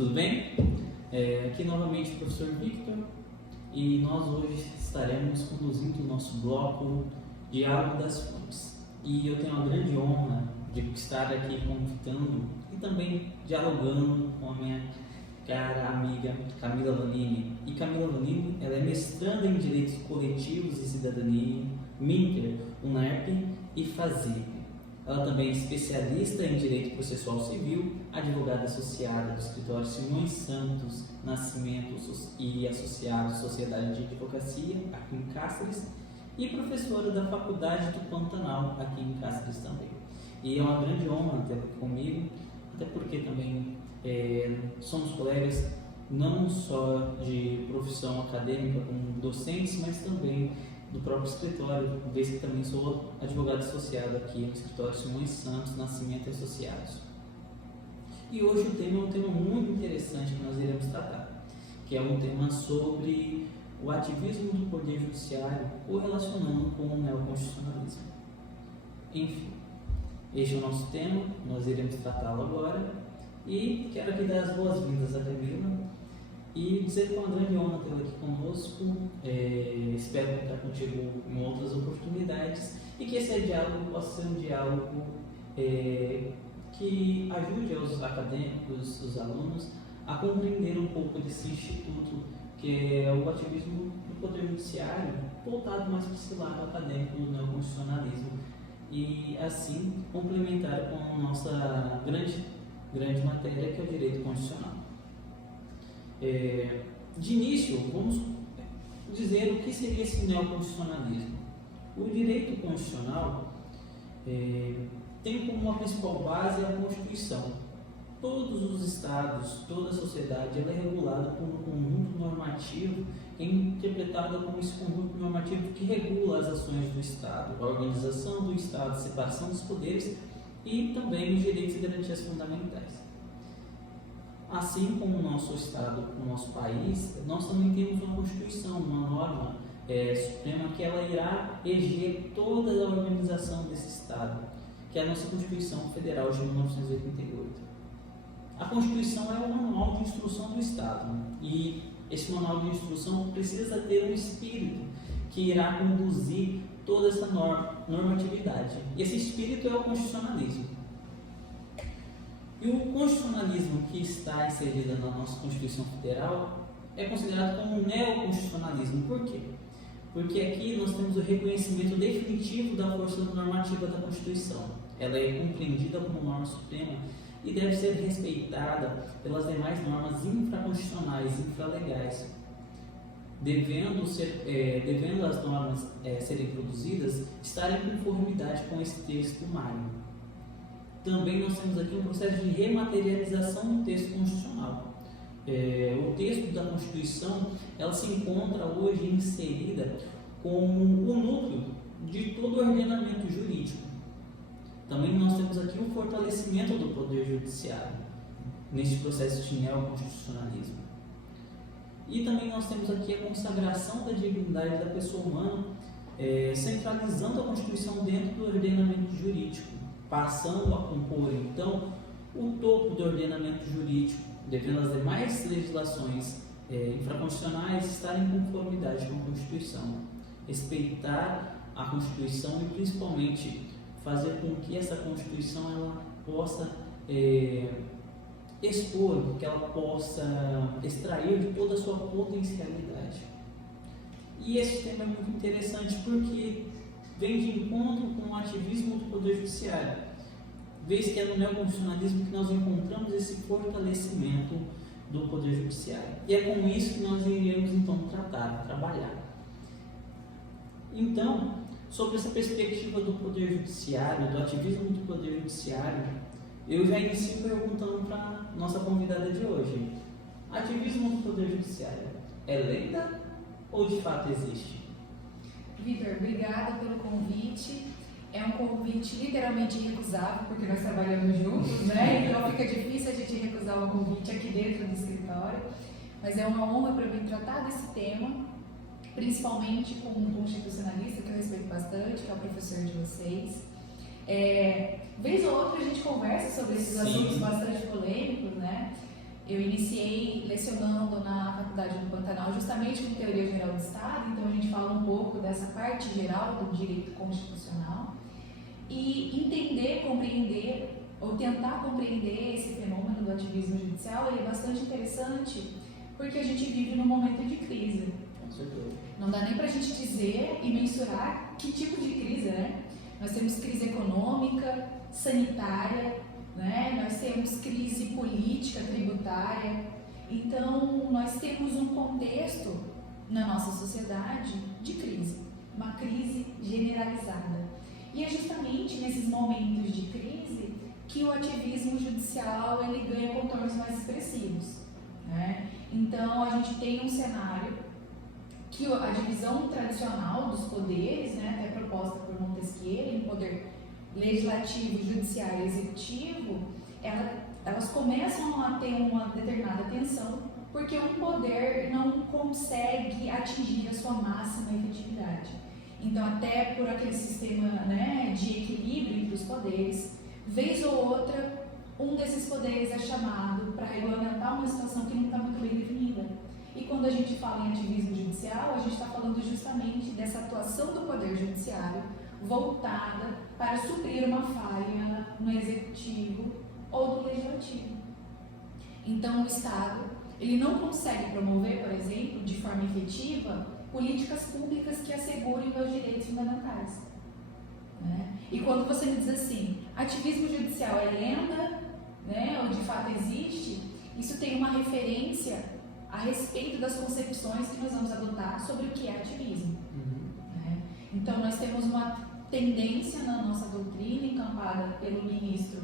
Tudo bem? Aqui novamente o professor Victor e nós hoje estaremos conduzindo o nosso bloco Diálogo das Fontes. E eu tenho a grande honra de estar aqui convidando e também dialogando com a minha cara amiga Camila Vanini. E Camila Vanini, ela é mestranda em Direitos Coletivos e Cidadania, Minter, UNERP e FASIP. Ela também é especialista em Direito Processual Civil, advogada associada do escritório Simões Santos Nascimento e associado Sociedade de Advocacia, aqui em Cáceres, e professora da Faculdade do Pantanal, aqui em Cáceres também. E é uma grande honra ter aqui comigo, até porque também somos colegas não só de profissão acadêmica como docentes, mas também do próprio escritório, vez que também sou advogado associado aqui no escritório Simões Santos Nascimento e Associados. E hoje o tema é um tema muito interessante que nós iremos tratar, que é um tema sobre o ativismo do Poder Judiciário correlacionando com o neoconstitucionalismo. Enfim, este é o nosso tema, nós iremos tratá-lo agora e quero aqui dar as boas-vindas à Camila e dizer que é uma grande honra tê-la aqui conosco. Espero contar contigo em outras oportunidades e que esse diálogo possa ser um diálogo que ajude os acadêmicos, os alunos, a compreender um pouco desse instituto que é o ativismo do Poder Judiciário, voltado mais para esse lado acadêmico do neoconstitucionalismo e assim complementar com a nossa grande matéria, que é o direito constitucional. De início, vamos dizer o que seria esse neoconstitucionalismo. O direito constitucional tem como uma principal base a Constituição. Todos os estados, toda a sociedade, ela é regulada por um conjunto normativo, interpretado como esse conjunto normativo que regula as ações do Estado, a organização do Estado, a separação dos poderes e também os direitos e garantias fundamentais. Assim como o nosso Estado, o nosso país, nós também temos uma Constituição, uma norma suprema que ela irá reger toda a organização desse Estado, que é a nossa Constituição Federal de 1988. A Constituição é o manual de instrução do Estado e esse manual de instrução precisa ter um espírito que irá conduzir toda essa normatividade. E esse espírito é o constitucionalismo. E o constitucionalismo que está inserido na nossa Constituição Federal é considerado como um neoconstitucionalismo. Por quê? Porque aqui nós temos o reconhecimento definitivo da força normativa da Constituição. Ela é compreendida como norma suprema e deve ser respeitada pelas demais normas infraconstitucionais, infralegais, devendo as normas serem produzidas estarem em conformidade com esse texto magno. Também nós temos aqui um processo de rematerialização do texto constitucional. O texto da Constituição, ela se encontra hoje inserida como o núcleo de todo o ordenamento jurídico. Também nós temos aqui um fortalecimento do Poder Judiciário neste processo de neoconstitucionalismo. E também nós temos aqui a consagração da dignidade da pessoa humana, centralizando a Constituição dentro do ordenamento jurídico, passando a compor, então, o topo do ordenamento jurídico, devendo as demais legislações infraconstitucionais estarem em conformidade com a Constituição, respeitar a Constituição e, principalmente, fazer com que essa Constituição ela possa expor, que ela possa extrair de toda a sua potencialidade. E esse tema é muito interessante porque vem de encontro com o ativismo do Poder Judiciário, vez que é no neoconstitucionalismo que nós encontramos esse fortalecimento do Poder Judiciário. E é com isso que nós iremos então trabalhar. Então, sobre essa perspectiva do Poder Judiciário, do ativismo do Poder Judiciário, eu já inicio perguntando para a nossa convidada de hoje: ativismo do Poder Judiciário é lenda ou de fato existe? Victor, obrigada pelo convite. É um convite literalmente irrecusável, porque nós trabalhamos juntos, né? Então fica difícil a gente recusar um convite aqui dentro do escritório. Mas é uma honra para mim tratar desse tema, principalmente com um constitucionalista que eu respeito bastante, que é o professor de vocês. Vez ou outra a gente conversa sobre esses assuntos bastante polêmicos, né? Eu iniciei lecionando na Faculdade do Pantanal justamente com Teoria Geral do Estado, então a gente fala um pouco dessa parte geral do direito constitucional e entender, compreender ou tentar compreender esse fenômeno do ativismo judicial. Ele é bastante interessante porque a gente vive num momento de crise. Com certeza. Não dá nem para a gente dizer e mensurar que tipo de crise, né? Nós temos crise econômica, sanitária, né? Nós temos crise política, tributária. Então, nós temos um contexto na nossa sociedade de crise, uma crise generalizada. E é justamente nesses momentos de crise que o ativismo judicial ele ganha contornos mais expressivos, né? Então, a gente tem um cenário que a divisão tradicional dos poderes, né, até proposta por Montesquieu, em poder legislativo, judiciário e executivo, elas começam a ter uma determinada tensão, porque um poder não consegue atingir a sua máxima efetividade. Então, até por aquele sistema, né, de equilíbrio entre os poderes, vez ou outra, um desses poderes é chamado para regulamentar uma situação que não está muito bem definida. E quando a gente fala em ativismo judicial, a gente está falando justamente dessa atuação do Poder Judiciário voltada para suprir uma falha no Executivo ou do Legislativo. Então, o Estado ele não consegue promover, por exemplo, de forma efetiva, políticas públicas que assegurem meus direitos fundamentais. Né? E quando você me diz assim, ativismo judicial é lenda, né, ou de fato existe, isso tem uma referência a respeito das concepções que nós vamos adotar sobre o que é ativismo. Né? Então, nós temos uma tendência na nossa doutrina, encampada pelo ministro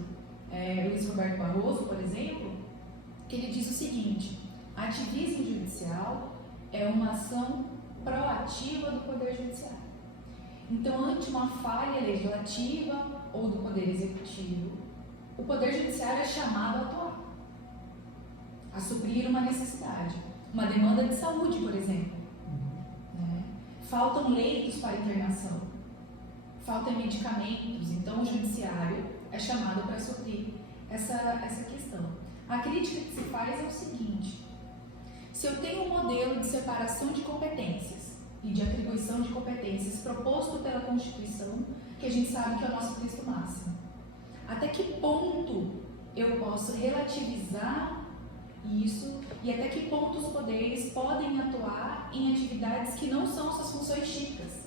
Luiz Roberto Barroso, por exemplo, que ele diz o seguinte: ativismo judicial é uma ação proativa do Poder Judiciário. Então, ante uma falha legislativa ou do Poder Executivo, o Poder Judiciário é chamado a atuar, a suprir uma necessidade, uma demanda de saúde, por exemplo. Né? Faltam leitos para internação, faltam medicamentos, então o judiciário é chamado para suprir essa questão. A crítica que se faz é o seguinte: se eu tenho um modelo de separação de competências e de atribuição de competências proposto pela Constituição, que a gente sabe que é o nosso texto máximo, até que ponto eu posso relativizar isso e até que ponto os poderes podem atuar em atividades que não são suas funções típicas?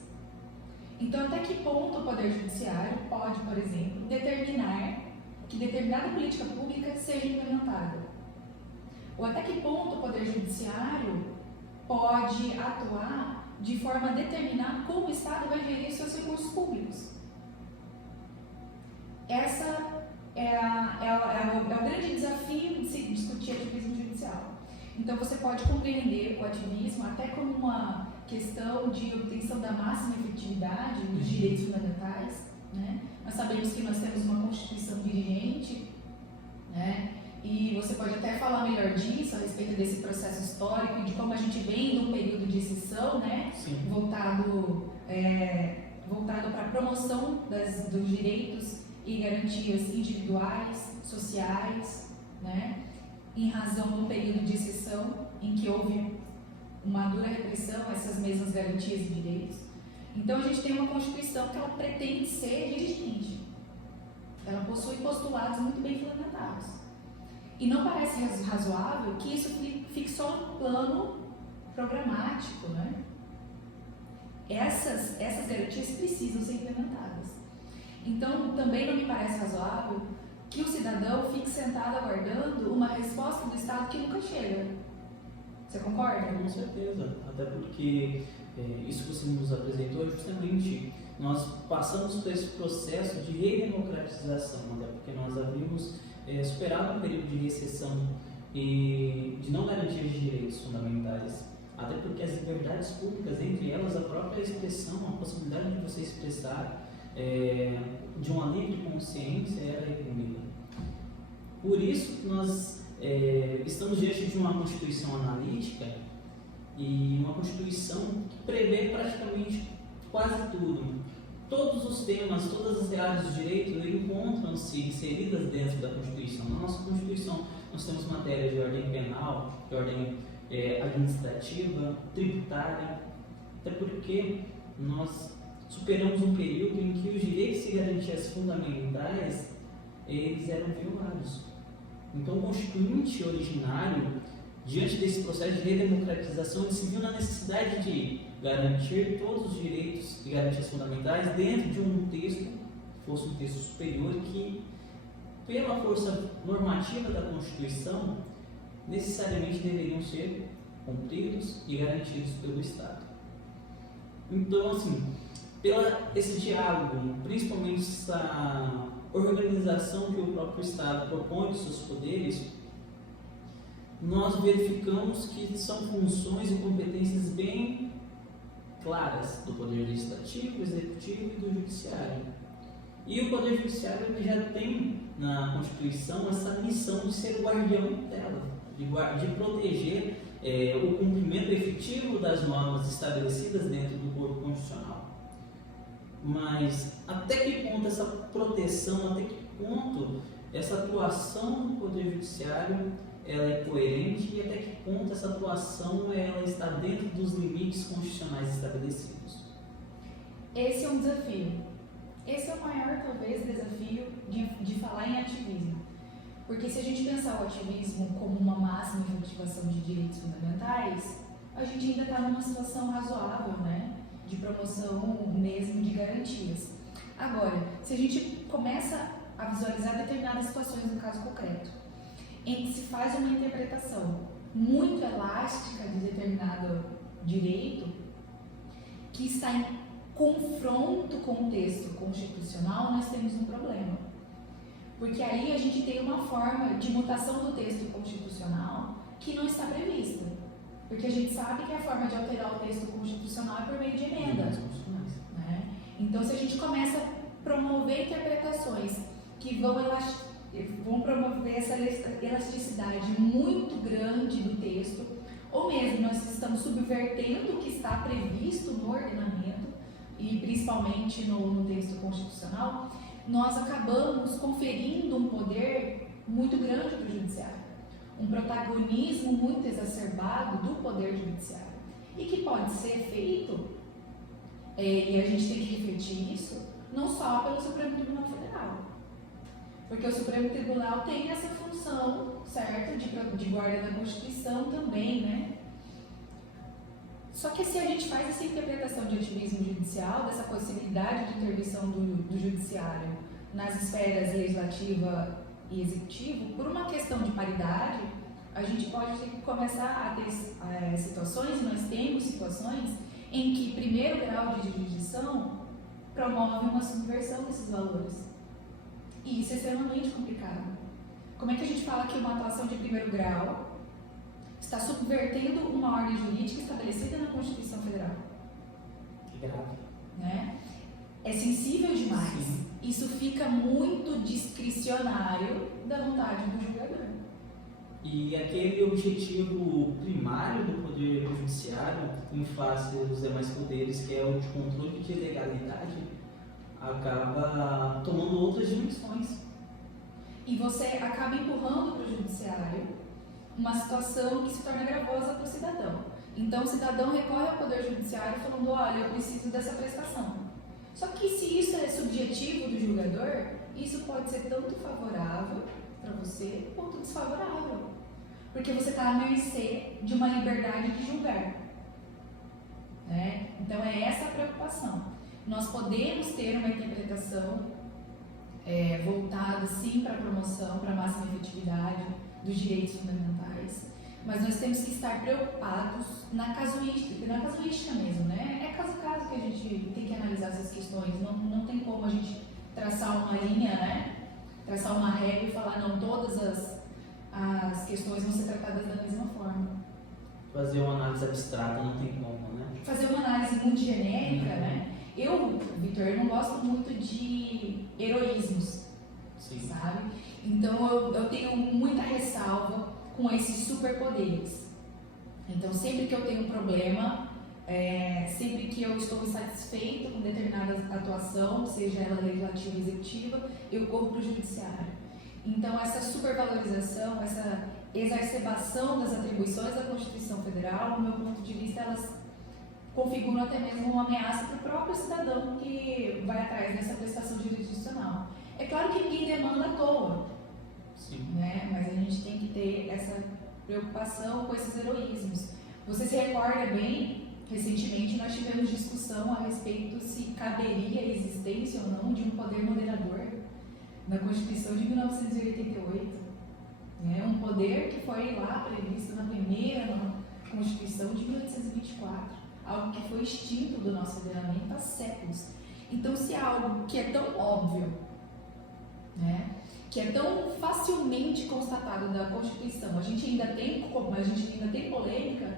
Então, até que ponto o Poder Judiciário pode, por exemplo, determinar que determinada política pública seja implementada? Ou até que ponto o Poder Judiciário pode atuar de forma a determinar como o Estado vai gerir seus recursos públicos? Essa é o grande desafio de se discutir ativismo judicial. Então, você pode compreender o ativismo até como uma questão de obtenção da máxima efetividade dos direitos fundamentais. Né? Nós sabemos que nós temos uma Constituição vigente, né? E você pode até falar melhor disso, a respeito desse processo histórico e de como a gente vem num período de exceção, né? Voltado para a promoção dos direitos e garantias individuais, sociais, né? Em razão do período de exceção em que houve uma dura repressão a essas mesmas garantias e direitos. Então, a gente tem uma Constituição que ela pretende ser dirigente. Ela possui postulados muito bem fundamentados. E não parece razoável que isso fique só no plano programático, né? Essas garantias precisam ser implementadas. Então, também não me parece razoável que o cidadão fique sentado aguardando uma resposta do Estado que nunca chega. Você concorda? Com certeza, até porque isso que você nos apresentou é justamente nós passamos por esse processo de redemocratização, até porque nós havíamos superado um período de recessão e de não garantia de direitos fundamentais, até porque as liberdades públicas, entre elas a própria expressão, a possibilidade de você expressar de uma livre consciência era reprimida. Por isso nós estamos diante de uma Constituição analítica e uma Constituição que prevê praticamente quase tudo. Todos os temas, todas as áreas do direito encontram-se inseridas dentro da Constituição. Na nossa Constituição, nós temos matérias de ordem penal, de ordem administrativa, tributária, até porque nós superamos um período em que os direitos e garantias fundamentais eles eram violados. Então, o Constituinte originário, diante desse processo de redemocratização, ele se viu na necessidade de garantir todos os direitos e garantias fundamentais dentro de um texto que fosse um texto superior e que, pela força normativa da Constituição, necessariamente deveriam ser cumpridos e garantidos pelo Estado. Então, assim, esse diálogo, principalmente essa organização que o próprio Estado propõe de seus poderes, nós verificamos que são funções e competências bem claras do Poder Legislativo, Executivo e do Judiciário. E o Poder Judiciário ele já tem na Constituição essa missão de ser o guardião dela, de proteger o cumprimento efetivo das normas estabelecidas dentro do corpo constitucional. Mas até que ponto essa proteção, até que ponto essa atuação do Poder Judiciário ela é coerente e até que ponto essa atuação ela está dentro dos limites constitucionais estabelecidos? Esse é um desafio. Esse é o maior, talvez, desafio de falar em ativismo. Porque se a gente pensar o ativismo como uma máxima efetivação de direitos fundamentais, a gente ainda está numa situação razoável, né? De promoção mesmo de garantias. Agora, se a gente começa a visualizar determinadas situações no caso concreto, em que se faz uma interpretação muito elástica de determinado direito, que está em confronto com o texto constitucional, nós temos um problema. Porque aí a gente tem uma forma de mutação do texto constitucional que não está prevista. Porque a gente sabe que a forma de alterar o texto constitucional é por meio de emenda. Né? Então, se a gente começa a promover interpretações que vão promover essa elasticidade muito grande do texto, ou mesmo nós estamos subvertendo o que está previsto no ordenamento, e principalmente no texto constitucional, nós acabamos conferindo um poder muito grande para o judiciário. Um protagonismo muito exacerbado do Poder Judiciário e que pode ser feito, e a gente tem que refletir isso, não só pelo Supremo Tribunal Federal, porque o Supremo Tribunal tem essa função, certo, de guarda da Constituição também, né? Só que se a gente faz essa interpretação de ativismo judicial, dessa possibilidade de intervenção do Judiciário nas esferas legislativa e executivo, por uma questão de paridade, a gente pode começar a ter situações, nós temos situações, em que primeiro grau de jurisdição promove uma subversão desses valores. E isso é extremamente complicado. Como é que a gente fala que uma atuação de primeiro grau está subvertendo uma ordem jurídica estabelecida na Constituição Federal? Que grave. Né? É sensível demais. Sim. Isso fica muito discricionário da vontade do julgador. E aquele objetivo primário do Poder Judiciário, em face dos demais poderes, que é o de controle de legalidade, acaba tomando outras dimensões. E você acaba empurrando para o Judiciário uma situação que se torna gravosa para o cidadão. Então o cidadão recorre ao Poder Judiciário falando, olha, eu preciso dessa prestação. Só que se isso é subjetivo do julgador, isso pode ser tanto favorável para você quanto desfavorável. Porque você está à mercê de uma liberdade de julgar. Né? Então é essa a preocupação. Nós podemos ter uma interpretação voltada sim para a promoção, para a máxima efetividade dos direitos fundamentais, mas nós temos que estar preocupados na casuística mesmo, né? É caso a caso que a gente tem que analisar essas questões, não tem como a gente traçar uma linha, né? Traçar uma regra e falar, não, todas as questões vão ser tratadas da mesma forma. Fazer uma análise abstrata não tem como, né? Fazer uma análise muito genérica, né? Eu, Vitor, não gosto muito de heroísmos, Sim. sabe? Então eu tenho muita ressalva com esses superpoderes. Então sempre que eu tenho um problema, sempre que eu estou insatisfeito com determinada atuação, seja ela legislativa ou executiva, eu corro para o judiciário. Então, essa supervalorização, essa exacerbação das atribuições da Constituição Federal, no meu ponto de vista, elas configuram até mesmo uma ameaça para o próprio cidadão que vai atrás dessa prestação jurisdicional. É claro que ninguém demanda à toa, né? Mas a gente tem que ter essa preocupação com esses heroísmos. Você se recorda bem, recentemente nós tivemos discussão a respeito se caberia a existência ou não de um poder moderador na Constituição de 1988. Né? Um poder que foi lá previsto na primeira Constituição de 1824. Algo que foi extinto do nosso ordenamento há séculos. Então, se há algo que é tão óbvio, né, que é tão facilmente constatado da Constituição, a gente ainda tem polêmica,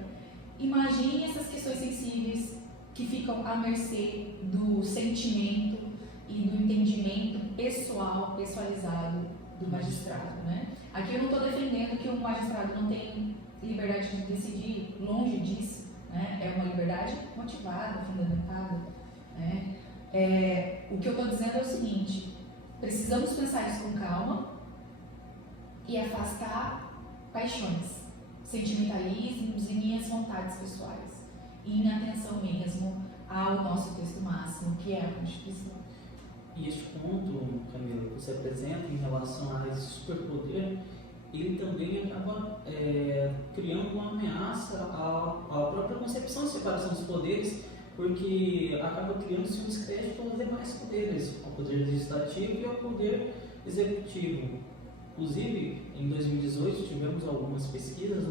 imagine essas questões sensíveis que ficam à mercê do sentimento e do entendimento pessoalizado do magistrado. Né? Aqui eu não estou defendendo que o magistrado não tem liberdade de decidir, longe disso. Né? É uma liberdade motivada, fundamentada. Né? O que eu estou dizendo é o seguinte: precisamos pensar isso com calma e afastar paixões, sentimentalismos e minhas vontades pessoais, e em atenção mesmo ao nosso texto máximo, que é a Constituição. E este ponto, Camila, que você apresenta em relação a esse superpoder, ele também acaba criando uma ameaça à própria concepção de separação dos poderes, porque acaba criando-se um descrédito aos demais poderes, ao poder legislativo e ao poder executivo. Inclusive, em 2018, tivemos algumas pesquisas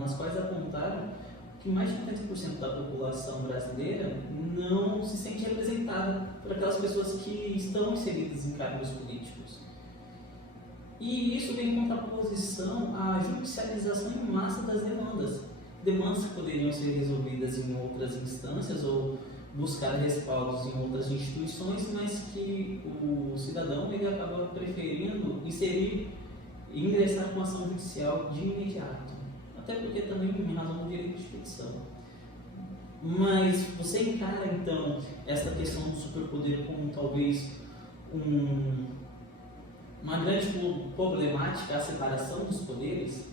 nas quais apontaram que mais de 80% da população brasileira não se sente representada por aquelas pessoas que estão inseridas em cargos políticos. E isso vem em contraposição à judicialização em massa das demandas. Demandas que poderiam ser resolvidas em outras instâncias ou buscar respaldos em outras instituições, mas que o cidadão ele acaba preferindo ingressar com ação judicial de imediato. Até porque também em razão do direito de petição. Mas você encara então essa questão do superpoder como talvez uma grande problemática, a separação dos poderes?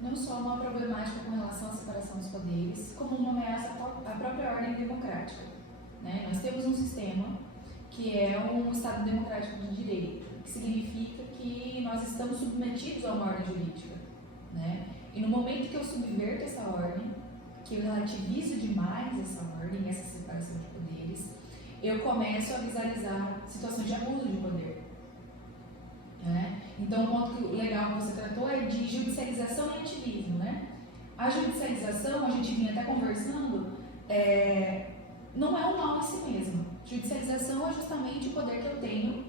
Não só uma problemática com relação à separação dos poderes, como uma ameaça à própria ordem democrática. Né? Nós temos um sistema que é um Estado democrático de direito, que significa que nós estamos submetidos a uma ordem jurídica. Né? E no momento que eu subverto essa ordem, que eu relativizo demais essa ordem, essa separação de poderes, eu começo a visualizar situações de abuso de poder. Né? Então, um ponto legal que você tratou é de judicialização e ativismo. Né? A judicialização, a gente vinha até conversando, não é um mal em si mesmo. Judicialização é justamente o poder que eu tenho,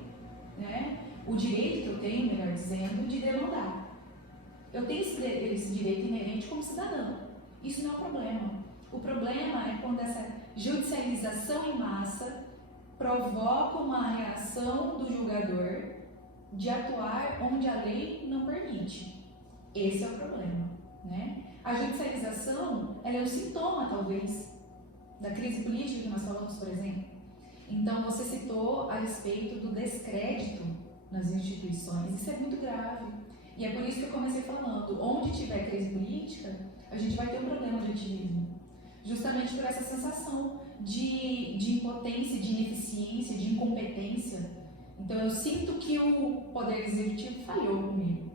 né? O direito que eu tenho, melhor dizendo, de demandar. Eu tenho esse direito inerente como cidadão. Isso não é um problema. O problema é quando essa judicialização em massa provoca uma reação do julgador de atuar onde a lei não permite. Esse é o problema. Né? A judicialização ela é um sintoma, talvez, da crise política que nós falamos, por exemplo. Então, você citou a respeito do descrédito nas instituições. Isso é muito grave. E é por isso que eu comecei falando, onde tiver crise política, a gente vai ter um problema de ativismo. Justamente por essa sensação de impotência, de ineficiência, de incompetência. Então, eu sinto que o poder executivo falhou comigo.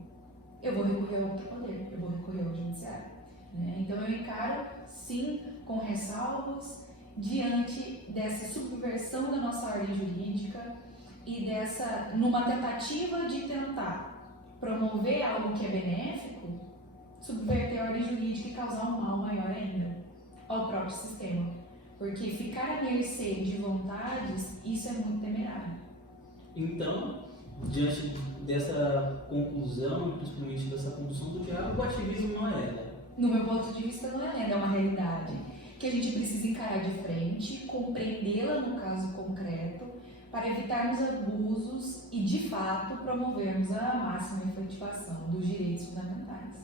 Eu vou recorrer a outro poder, eu vou recorrer ao judiciário. Né? Então, eu encaro, sim, com ressalvos, diante dessa subversão da nossa ordem jurídica e numa tentativa de tentar promover algo que é benéfico, subverter a ordem jurídica e causar um mal maior ainda ao próprio sistema. Porque ficar à mercê de vontades, isso é muito temerário. Então, diante dessa conclusão, principalmente dessa condução do diálogo, o ativismo não é lenda. No meu ponto de vista, não é lenda, é uma realidade que a gente precisa encarar de frente, compreendê-la no caso concreto, para evitarmos abusos e, de fato, promovermos a máxima efetivação dos direitos fundamentais.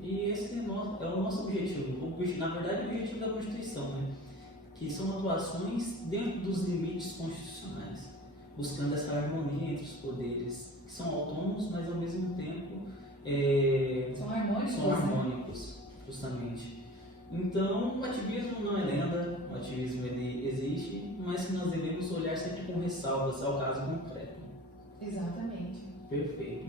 E esse é o nosso objetivo. Na verdade, o objetivo da Constituição, né? Que são atuações dentro dos limites constitucionais, buscando essa harmonia entre os poderes, que são autônomos, mas ao mesmo são harmônicos, justamente. Então, o ativismo não é lenda, o ativismo ele existe, mas que nós devemos olhar sempre com ressalvas ao caso concreto. Exatamente. Perfeito.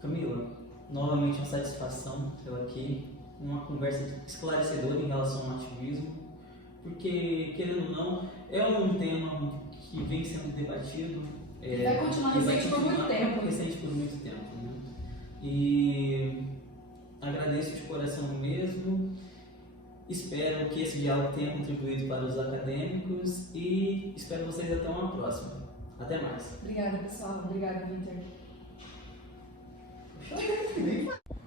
Camila, novamente uma satisfação pela aqui, uma conversa esclarecedora em relação ao ativismo, porque, querendo ou não, é um tema que vem sendo debatido. Vai continuar recente por muito tempo. Recente por muito tempo, né? E agradeço de coração mesmo. Espero que esse diálogo tenha contribuído para os acadêmicos e espero vocês até uma próxima. Até mais. Obrigada, pessoal. Obrigada, Vitor.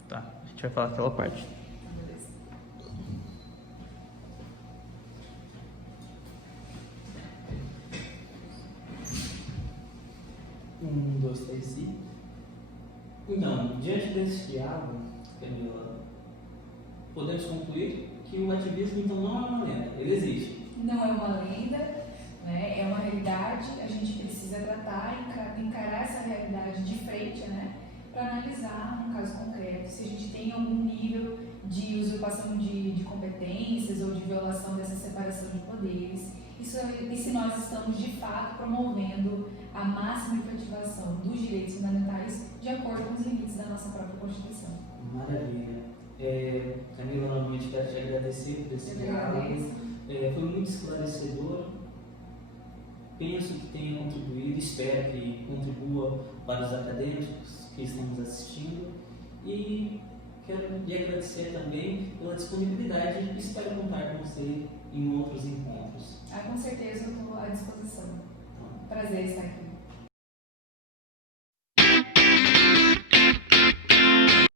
Tá, a gente vai falar aquela parte. Beleza. 1, 2, 3 e... Então, diante desse diálogo, Camila, podemos concluir que o ativismo então não é uma lenda, ele existe. Não é uma lenda, né? É uma realidade, a gente precisa tratar, encarar essa realidade de frente, né? Para analisar um caso concreto, se a gente tem algum nível de usurpação de competências ou de violação dessa separação de poderes, e se nós estamos de fato promovendo a máxima efetivação dos direitos fundamentais de acordo com os limites da nossa própria Constituição. Maravilha. Camila, novamente quero te agradecer por esse diálogo. Foi muito esclarecedor. Penso que tenha contribuído, espero que contribua para os acadêmicos que estão nos assistindo. E quero lhe agradecer também pela disponibilidade e espero contar com você em outros encontros. Com certeza eu estou à disposição. Prazer estar aqui.